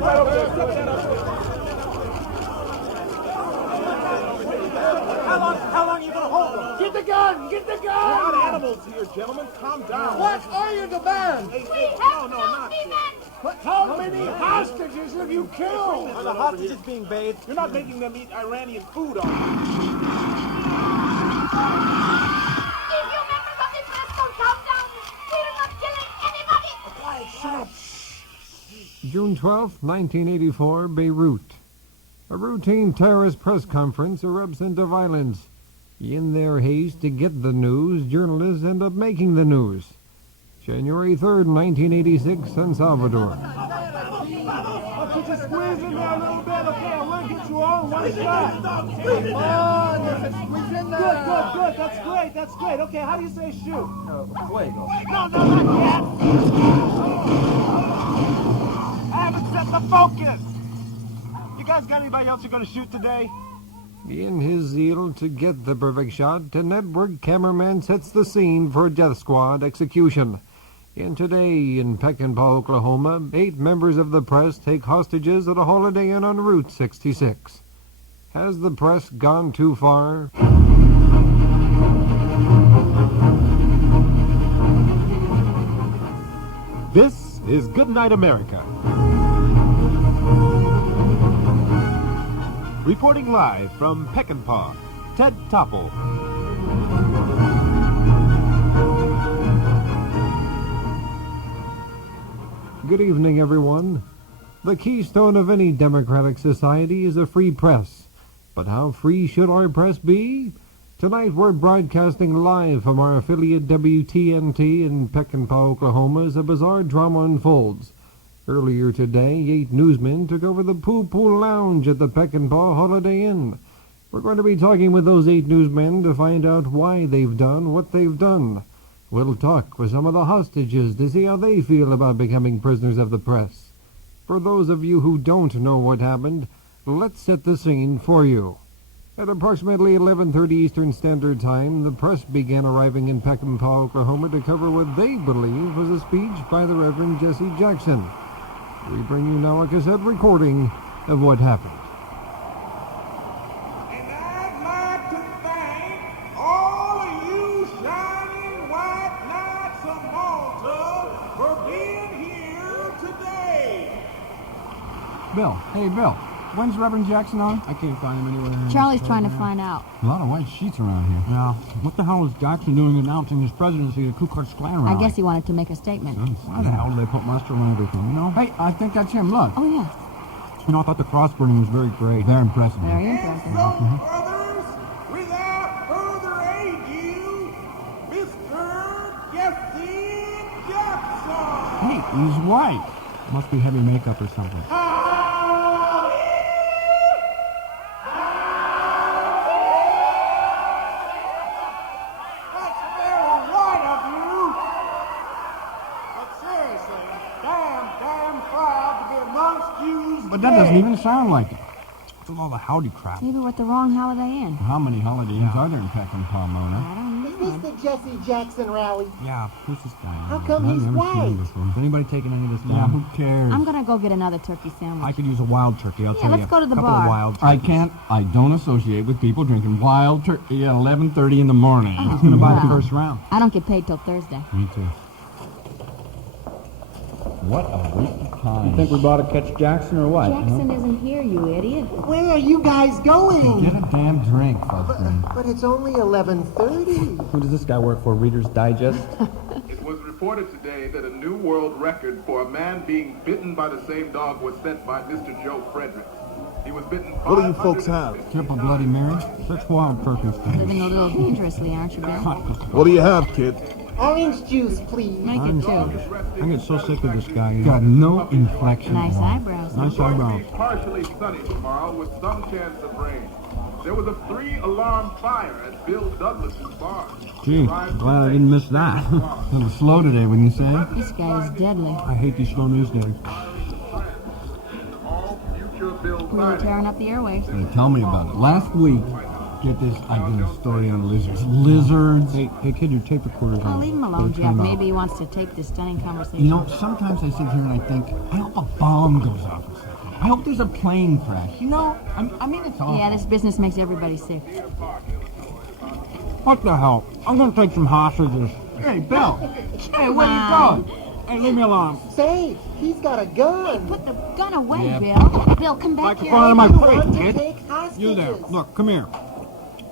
right over there. Set that up. How long are you going to hold them? Get the gun! Get the We're gun! not animals here, gentlemen. Calm down. What are your demands? No, not you. How many hostages have you killed? Are the hostages being bathed? You're not making them eat Iranian food, are you? If you members of the press don't calm down, we're not killing anybody! Quiet, shut up. June 12, 1984, Beirut. A routine terrorist press conference erupts into violence. In their haste to get the news, journalists end up making the news. January 3rd, 1986, San Salvador. Could you squeeze in there a little bit? Okay, I'm going to get you all in one shot. Good. That's great. Okay, how do you say shoot? Fuego. No, not yet. I haven't set the focus. You guys got anybody else you're going to shoot today? In his zeal to get the perfect shot, a network cameraman sets the scene for a death squad execution. And today, in Peckinpah, Oklahoma, 8 members of the press take hostages at a Holiday Inn on Route 66. Has the press gone too far? This is Goodnight, America. Reporting live from Peckinpah, Ted Topple. Good evening, everyone. The keystone of any democratic society is a free press. But how free should our press be? Tonight we're broadcasting live from our affiliate WTNT in Peckinpah, Oklahoma as a bizarre drama unfolds. Earlier today, 8 newsmen took over the Poo-Poo Lounge at the Peckinpah Holiday Inn. We're going to be talking with those 8 newsmen to find out why they've done what they've done. We'll talk with some of the hostages to see how they feel about becoming prisoners of the press. For those of you who don't know what happened, let's set the scene for you. At approximately 11:30 Eastern Standard Time, the press began arriving in Peckinpah, Oklahoma to cover what they believe was a speech by the Reverend Jesse Jackson. We bring you now a cassette recording of what happened. And I'd like to thank all of you shining white knights of Malta for being here today. Bill. Hey, Bill. When's Reverend Jackson on? I can't find him anywhere. Charlie's trying to find out. A lot of white sheets around here. Yeah. What the hell is Jackson doing announcing his presidency at the Ku Klux Klan rally? I guess he wanted to make a statement. Why the hell do they put mustard on everything, you know? Hey, I think that's him. Look. Oh, yeah. You know, I thought the cross burning was very great. Very impressive. Very And impressive. so, brothers, without further ado, Mr. Jesse Jackson. Hey, he's white. Must be heavy makeup or something. That's very white of you. But seriously, damn proud to be amongst you. But that doesn't even sound like it. What's with all the howdy crap? Maybe we're at the wrong Holiday Inn. How many holidays are there in Peckinpah, Mona? I don't know. Is this the Jesse Jackson rally? Yeah, who's this guy? How come I've he's never seen him white? before. Is anybody taking any of this down? Yeah, who cares? I'm going to go get another turkey sandwich. I could use a wild turkey, I'll Yeah, tell you. let's go to the couple bar. Of wild turkeys. I don't associate with people drinking wild turkey at 11:30 in the morning. Oh, Who's going to buy the wow. first round? I don't get paid till Thursday. Me too. What a waste of time. You think we bought to catch Jackson or what? Jackson isn't here, you idiot. Where are you guys going? Get a damn drink, Buzzman. But it's only 11:30. Who does this guy work for? Reader's Digest? It was reported today that a new world record for a man being bitten by the same dog was set by Mr. Joe Fredericks. He was bitten. What do you folks have? Triple Bloody Mary, 6 wild turkeys. Living a little dangerously, aren't you, Bill? What do you have, kid? Orange juice, please. Make it two. I get so sick of this guy. He's got no inflection. Nice eyebrows. Nice eyebrows. Partially sunny tomorrow with some chance of rain. There was a 3-alarm fire at Bill Douglas's barn. Gee, glad I didn't miss that. A little slow today, wouldn't you say? This guy is deadly. I hate these slow news days. All future Bill We were tearing up the airwaves. Tell me about it. Last week, get this, I did a story on lizards. Lizards? Hey, kid, your tape recorder's on. Oh, leave him alone, Jeff. Maybe he wants to tape this stunning conversation. You know, sometimes I sit here and I think, I hope a bomb goes off or something. I hope there's a plane crash. You know, I mean, it's awful. Yeah, this business makes everybody sick. What the hell? I'm gonna take some hostages. Hey, Bill. Hey, where you going? Hey, leave me alone. Say, he's got a gun. Put the gun away, Yeah. Bill. Bill, come back Like here. front of my You face, want to kid. take hostages? You there. Look, come here.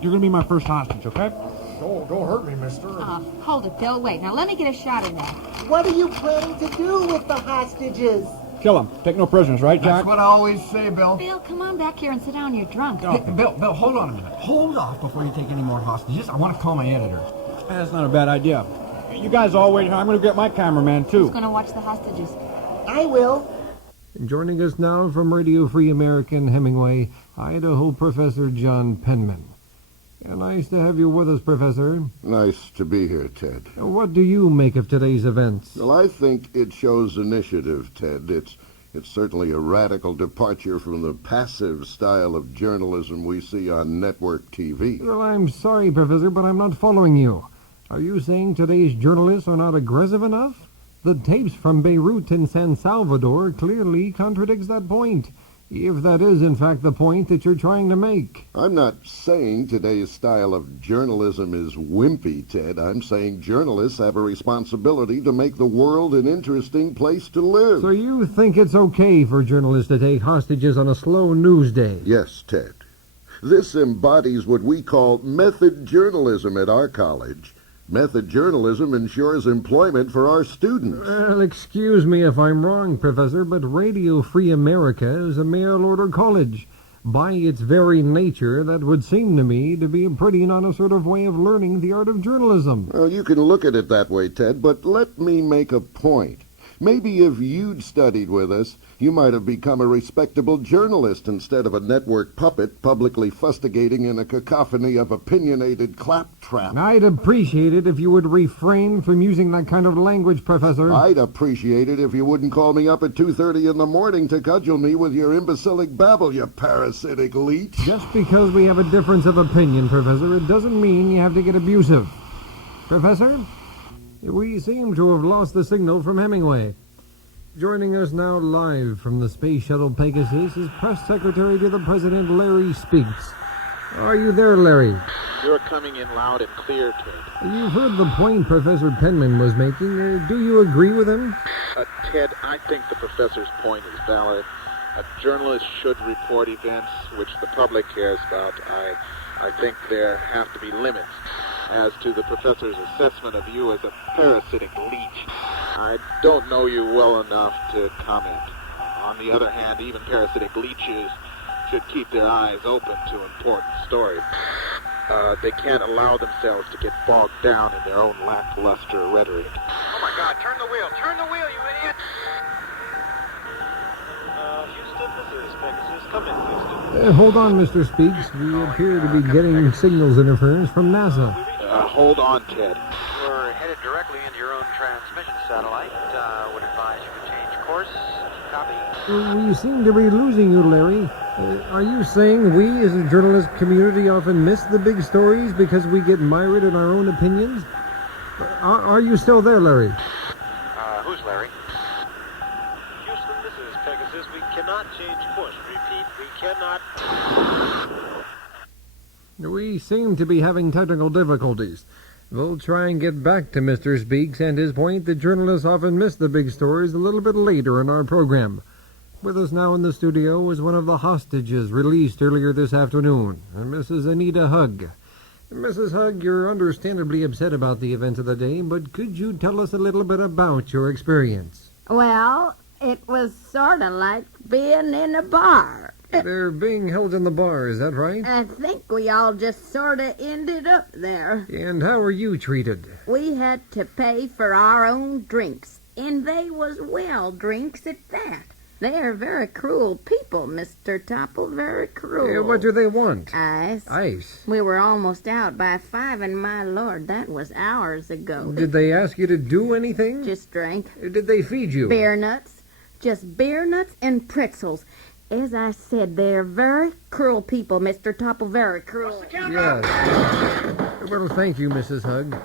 You're gonna be my first hostage, okay? Don't hurt me, mister. Hold it, Bill. Wait, now let me get a shot in that. What are you planning to do with the hostages? Kill him. Take no prisoners, right, Jack? That's what I always say, Bill. Bill, come on back here and sit down. You're drunk. Hey, Bill, hold on a minute. Hold off before you take any more hostages. I want to call my editor. That's not a bad idea. You guys all wait here. I'm going to get my cameraman, too. Who's going to watch the hostages? I will. Joining us now from Radio Free America in Hemingway, Idaho, Professor John Penman. Nice to have you with us, Professor. Nice to be here, Ted. What do you make of today's events? Well, I think it shows initiative, Ted. It's certainly a radical departure from the passive style of journalism we see on network TV. Well, I'm sorry, Professor, but I'm not following you. Are you saying today's journalists are not aggressive enough? The tapes from Beirut and San Salvador clearly contradicts that point, if that is, in fact, the point that you're trying to make. I'm not saying today's style of journalism is wimpy, Ted. I'm saying journalists have a responsibility to make the world an interesting place to live. So you think it's okay for journalists to take hostages on a slow news day? Yes, Ted. This embodies what we call method journalism at our college. Method journalism ensures employment for our students. Well, excuse me if I'm wrong, Professor, but Radio Free America is a mail-order college. By its very nature, that would seem to me to be a pretty non-sort of way of learning the art of journalism. Well, you can look at it that way, Ted, but let me make a point. Maybe if you'd studied with us, you might have become a respectable journalist instead of a network puppet publicly fustigating in a cacophony of opinionated claptrap. I'd appreciate it if you would refrain from using that kind of language, Professor. I'd appreciate it if you wouldn't call me up at 2:30 in the morning to cudgel me with your imbecilic babble, you parasitic leech. Just because we have a difference of opinion, Professor, it doesn't mean you have to get abusive. Professor? We seem to have lost the signal from Hemingway. Joining us now live from the Space Shuttle Pegasus is Press Secretary to the President, Larry Speaks. Are you there, Larry? You're coming in loud and clear, Ted. You've heard the point Professor Penman was making. Do you agree with him? Ted, I think the professor's point is valid. A journalist should report events which the public cares about. I think there have to be limits. As to the professor's assessment of you as a parasitic leech, I don't know you well enough to comment. On the other hand, even parasitic leeches should keep their eyes open to important stories. They can't allow themselves to get bogged down in their own lackluster rhetoric. Oh my God, turn the wheel, you idiot! Houston, this is Pegasus. Come in, Houston. Hold on, Mr. Speaks. We appear to be getting signals interference from NASA. Hold on, Ted. You're headed directly into your own transmission satellite. Would advise you to change course. Copy. We seem to be losing you, Larry. Are you saying we as a journalist community often miss the big stories because we get mired in our own opinions? Are you still there, Larry? Who's Larry? Houston, this is Pegasus. We cannot change course. Repeat, we cannot. We seem to be having technical difficulties. We'll try and get back to Mr. Speaks and his point that journalists often miss the big stories a little bit later in our program. With us now in the studio is one of the hostages released earlier this afternoon, Mrs. Anita Hugg. Mrs. Hugg, you're understandably upset about the events of the day, but could you tell us a little bit about your experience? Well, it was sort of like being in a bar. They're being held in the bar, is that right? I think we all just sort of ended up there. And how were you treated? We had to pay for our own drinks, and they was well drinks at that. They are very cruel people, Mr. Topple, very cruel. What do they want? Ice. Ice? We were almost out by 5, and my lord, that was hours ago. Did they ask you to do anything? Just drink. Did they feed you? Beer nuts. Just beer nuts and pretzels. As I said, they're very cruel people, Mr. Topple, very cruel. Yes. Well, thank you, Mrs. Hugg.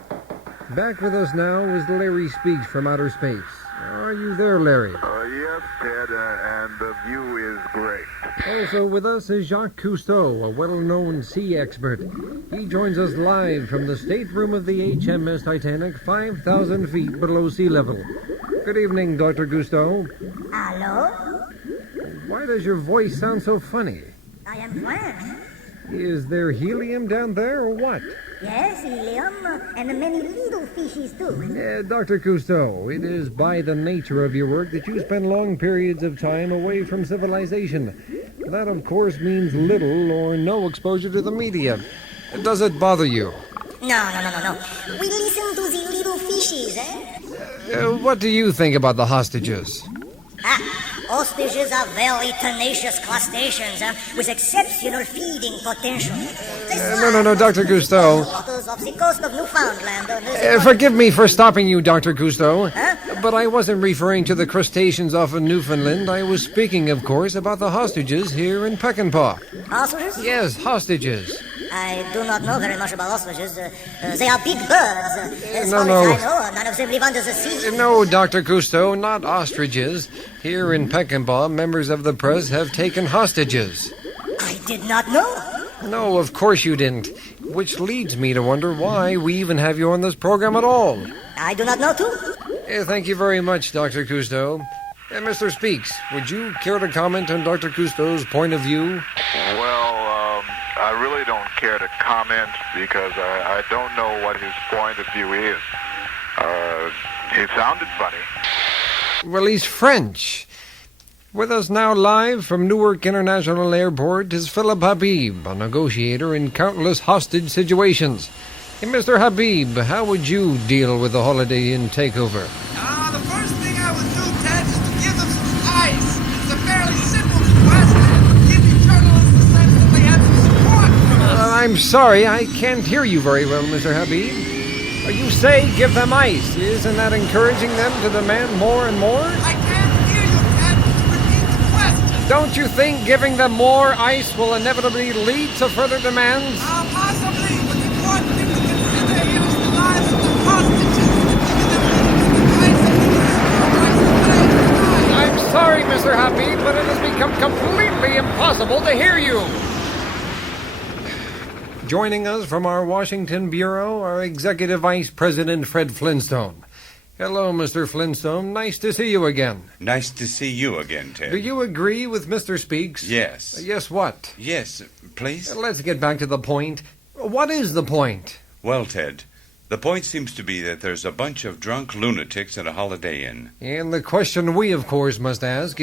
Back with us now is Larry Speaks from outer space. Are you there, Larry? Yes, Ted. good, and the view is great. Also with us is Jacques Cousteau, a well-known sea expert. He joins us live from the stateroom of the HMS Titanic, 5,000 feet below sea level. Good evening, Dr. Cousteau. Hello? Why does your voice sound so funny? I am French. Is there helium down there, or what? Yes, helium, and many little fishes too. Dr. Cousteau, it is by the nature of your work that you spend long periods of time away from civilization. That, of course, means little or no exposure to the media. Does it bother you? No. We listen to the little fishes, What do you think about the hostages? Hostages are very tenacious crustaceans with exceptional feeding potential. No, Dr. Cousteau. Waters off the coast of Newfoundland. Forgive me for stopping you, Dr. Cousteau. But I wasn't referring to the crustaceans off of Newfoundland. I was speaking, of course, about the hostages here in Peckinpah. Hostages? Yes, hostages. I do not know very much about hostages. They are big birds. As No. far as I know, none of them live under the sea. No, Dr. Cousteau, not ostriches. Here in Peckinpah, members of the press have taken hostages. I did not know. No, of course you didn't. Which leads me to wonder why we even have you on this program at all. I do not know, too. Thank you very much, Dr. Cousteau. Mr. Speaks, would you care to comment on Dr. Cousteau's point of view? Well, I really don't care to comment because I don't know what his point of view is. It sounded funny. Well, he's French. With us now live from Newark International Airport is Philip Habib, a negotiator in countless hostage situations. Hey, Mr. Habib, how would you deal with the Holiday Inn takeover? The first thing I would do, Ted, is to give them some ice. It's a fairly simple request, and it would give the journalists the sense that they have some support from us. I'm sorry, I can't hear you very well, Mr. Habib. You say give them ice. Isn't that encouraging them to demand more and more? I can't hear you, Ted. Repeat the question. Don't you think giving them more ice will inevitably lead to further demands? Possibly, but the important thing to consider here is the lives of the hostages. I'm sorry, Mr. Habib, but it has become completely impossible to hear you. Joining us from our Washington Bureau, our Executive Vice President, Fred Flintstone. Hello, Mr. Flintstone. Nice to see you again. Nice to see you again, Ted. Do you agree with Mr. Speaks? Yes. Yes, what? Yes, please. Let's get back to the point. What is the point? Well, Ted, the point seems to be that there's a bunch of drunk lunatics at a Holiday Inn. And the question we, of course, must ask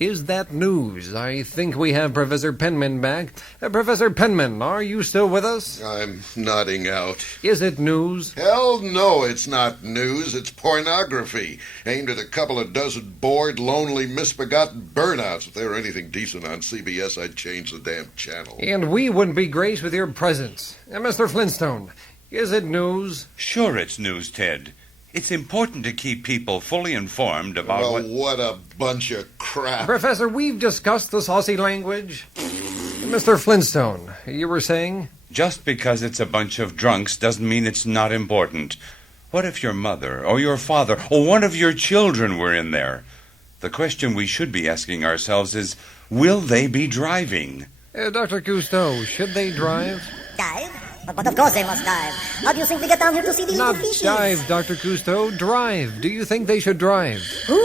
is that news? I think we have Professor Penman back. Professor Penman, are you still with us? I'm nodding out. Is it news? Hell no, it's not news. It's pornography, aimed at a couple of dozen bored, lonely, misbegotten burnouts. If there were anything decent on CBS, I'd change the damn channel. And we wouldn't be graced with your presence. Mr. Flintstone, is it news? Sure it's news, Ted. It's important to keep people fully informed about well, what a bunch of crap. Professor, we've discussed the saucy language. Mr. Flintstone, you were saying? Just because it's a bunch of drunks doesn't mean it's not important. What if your mother, or your father, or one of your children were in there? The question we should be asking ourselves is, will they be driving? Dr. Cousteau, should they drive? Dive? But of course they must dive. How do you think we get down here to see these Not little fishes? dive, Dr. Cousteau. Drive. Do you think they should drive? Who?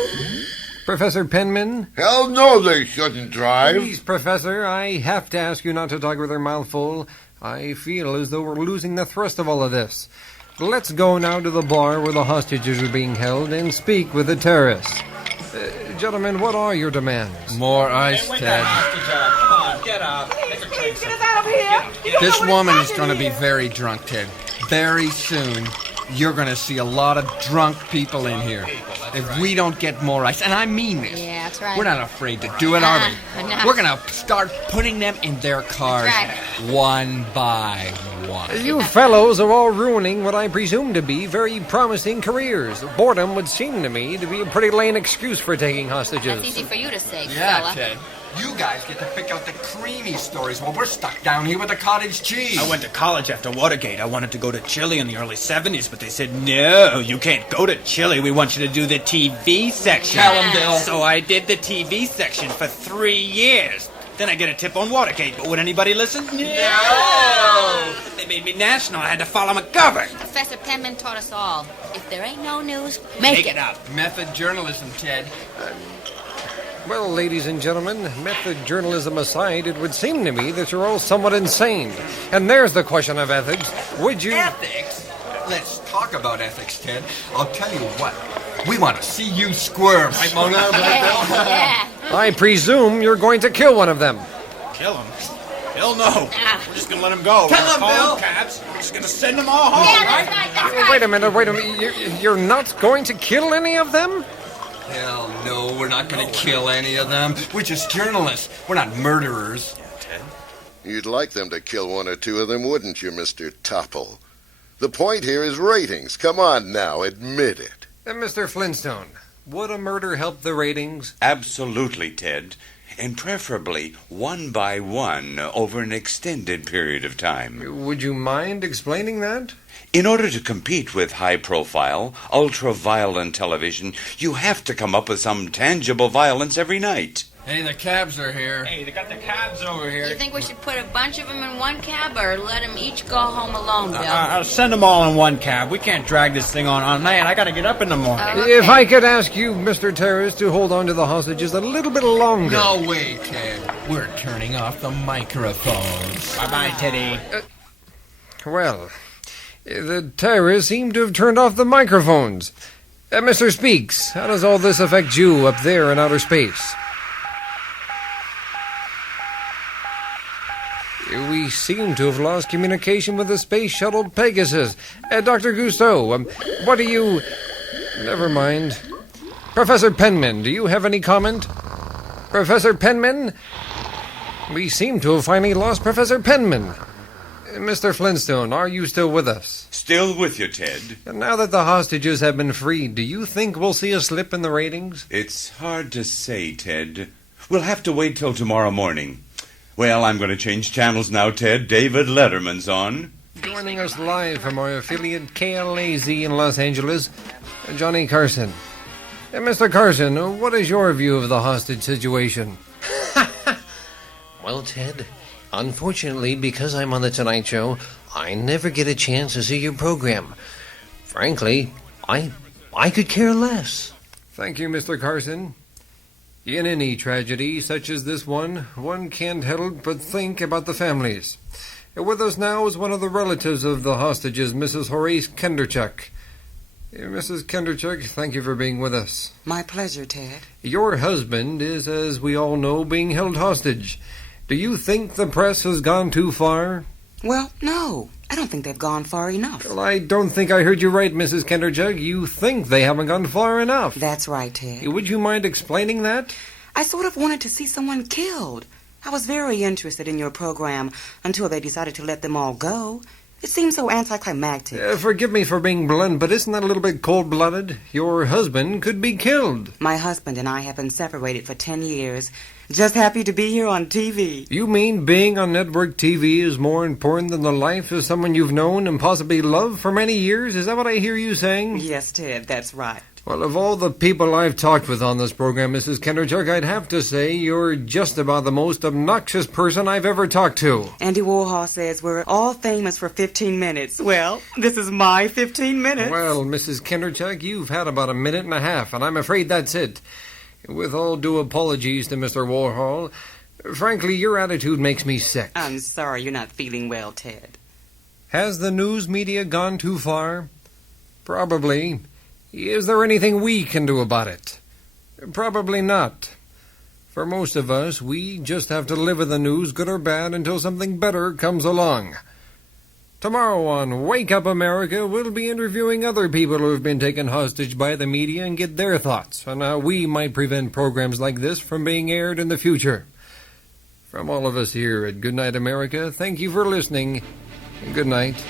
Professor Penman? Hell no, they shouldn't drive. Please, Professor, I have to ask you not to talk with your mouth full. I feel as though we're losing the thrust of all of this. Let's go now to the bar where the hostages are being held and speak with the terrorists. Gentlemen, what are your demands? More ice, Ted. Come on, get up. Please get us out of here. This woman is going to be very drunk, Ted. Very soon, you're going to see a lot of drunk people in here. If we don't get more ice, and I mean this. Yeah, that's right. We're not afraid to do it, are we? No. We're going to start putting them in their cars one by one. You fellows are all ruining what I presume to be very promising careers. Boredom would seem to me to be a pretty lame excuse for taking hostages. That's easy for you to say, Yeah, fella. Ted. You guys get to pick out the creamy stories while we're stuck down here with the cottage cheese. I went to college after Watergate. I wanted to go to Chile in the early 70s, but they said, no, you can't go to Chile. We want you to do the TV section. Tell 'em, Bill. So I did the TV section for 3 years. Then I get a tip on Watergate, but would anybody listen? No! They made me national. I had to follow McGovern. Professor Penman taught us all. If there ain't no news, make it up. Method journalism, Ted. Well, ladies and gentlemen, method journalism aside, it would seem to me that you're all somewhat insane. And there's the question of ethics. Would you... Ethics? Let's talk about ethics, Ted. I'll tell you what. We want to see you squirm, right, Mona? I presume you're going to kill one of them. Kill him? Hell no. We're just going to let him go. Tell him, Bill. Cabs. We're just going to send them all home, right? Wait a minute. You're not going to kill any of them? Hell no, we're not going to kill any of them. We're just journalists. We're not murderers. Yeah, Ted. You'd like them to kill one or two of them, wouldn't you, Mr. Topple? The point here is ratings. Come on now, admit it. Mr. Flintstone, would a murder help the ratings? Absolutely, Ted. And preferably one by one over an extended period of time. Would you mind explaining that? In order to compete with high-profile, ultra-violent television, you have to come up with some tangible violence every night. Hey, the cabs are here. Hey, they got the cabs over here. You think we should put a bunch of them in one cab or let them each go home alone, Bill? I'll send them all in one cab. We can't drag this thing on all night. I got to get up in the morning. Okay. If I could ask you, Mr. Terrace, to hold on to the hostages a little bit longer. No way, Ted. We're turning off the microphones. Bye-bye, Teddy. Well, the terrorists seem to have turned off the microphones. Mr. Speaks, how does all this affect you up there in outer space? We seem to have lost communication with the space shuttle Pegasus. Dr. Cousteau, what do you... Never mind. Professor Penman, do you have any comment? Professor Penman? We seem to have finally lost Professor Penman. Mr. Flintstone, are you still with us? Still with you, Ted. And now that the hostages have been freed, do you think we'll see a slip in the ratings? It's hard to say, Ted. We'll have to wait till tomorrow morning. Well, I'm going to change channels now, Ted. David Letterman's on. Joining us live from our affiliate KLAZ in Los Angeles, Johnny Carson. Mr. Carson, what is your view of the hostage situation? Well, Ted, unfortunately, because I'm on The Tonight Show, I never get a chance to see your program. Frankly, I could care less. Thank you, Mr. Carson. In any tragedy such as this one can't help but think about the families. With us now is one of the relatives of the hostages, Mrs. Horace Kenderchuk. Mrs. Kenderchuk, thank you for being with us. My pleasure, Ted. Your husband is, as we all know, being held hostage. Do you think the press has gone too far? Well, no. I don't think they've gone far enough. Well, I don't think I heard you right, Mrs. Kenderchuk. You think they haven't gone far enough. That's right, Ted. Would you mind explaining that? I sort of wanted to see someone killed. I was very interested in your program until they decided to let them all go. It seemed so anticlimactic. Forgive me for being blunt, but isn't that a little bit cold-blooded? Your husband could be killed. My husband and I have been separated for 10 years. Just happy to be here on TV. You mean being on network TV is more important than the life of someone you've known and possibly loved for many years? Is that what I hear you saying? Yes, Ted, that's right. Well, of all the people I've talked with on this program, Mrs. Kenderchuk, I'd have to say you're just about the most obnoxious person I've ever talked to. Andy Warhol says we're all famous for 15 minutes. Well, this is my 15 minutes. Well, Mrs. Kenderchuk, you've had about a minute and a half, and I'm afraid that's it. With all due apologies to Mr. Warhol, frankly, your attitude makes me sick. I'm sorry you're not feeling well, Ted. Has the news media gone too far? Probably. Is there anything we can do about it? Probably not. For most of us, we just have to live with the news, good or bad, until something better comes along. Tomorrow on Wake Up America, we'll be interviewing other people who have been taken hostage by the media and get their thoughts on how we might prevent programs like this from being aired in the future. From all of us here at Goodnight America, thank you for listening, and good night.